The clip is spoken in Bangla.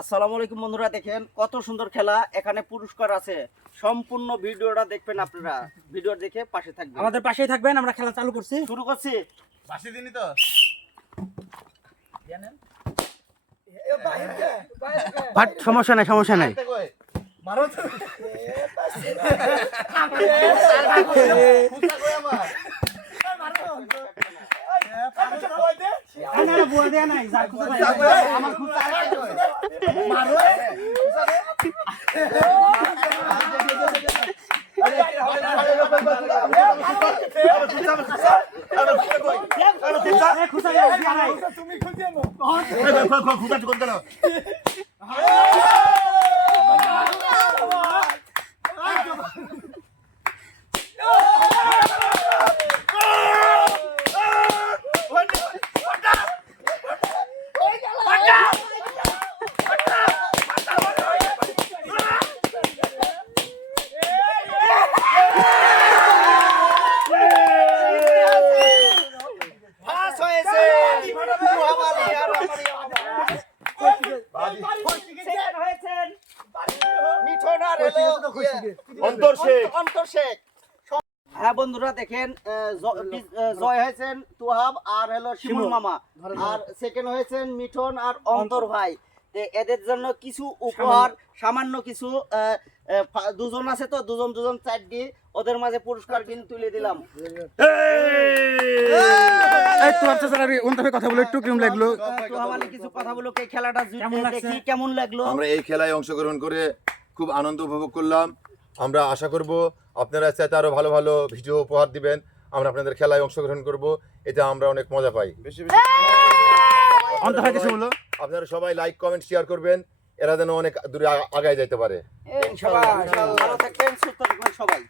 আসসালামু আলাইকুম বন্ধুরা, দেখেন কত সুন্দর খেলা। এখানে পুরস্কার আছে, সম্পূর্ণ ভিডিওটা দেখবেন আপনারা। ভিডিও দেখে পাশে থাকবেন, আমাদের পাশেই থাকবেন। আমরা খেলা চালু করছি, শুরু করছি। বাসি দিনই তো বাট সমস্যা নাই, সমস্যা নাই। মারো তো বুয়া দেয়া নাই, হ্যাঁ বন্ধুরা, দেখেন জয় হয়েছেন তুহাব আর হলো শিমুল মামা, আর সেকেন্ড হয়েছেন মিঠন আর অন্তর ভাই। এদের জন্য কিছু উপহার, সামান্য কিছু দুজন আছে তো, দুজন দুজন চার দিয়ে ওদের মাঝে পুরস্কার কিন্তু তুলে দিলাম। কথা বলে একটু কেমন লাগলো? কিছু কথা বলো, এই খেলাটা দেখি কেমন লাগলো। আমরা এই খেলায় অংশগ্রহণ করে খুব আনন্দ উপভোগ করলাম। আমরা আশা করব আপনারা চাইতে আরো ভালো ভালো ভিডিও উপহার দিবেন। আমরা আপনাদের খেলায় অংশগ্রহণ করব, এটা আমরা অনেক মজা পাই। আপনারা সবাই লাইক কমেন্ট শেয়ার করবেন, এরা যেন অনেক দূরে আগায় যাইতে পারে। ইনশাআল্লাহ ভালো থাকবেন, সুস্থ থাকবেন সবাই।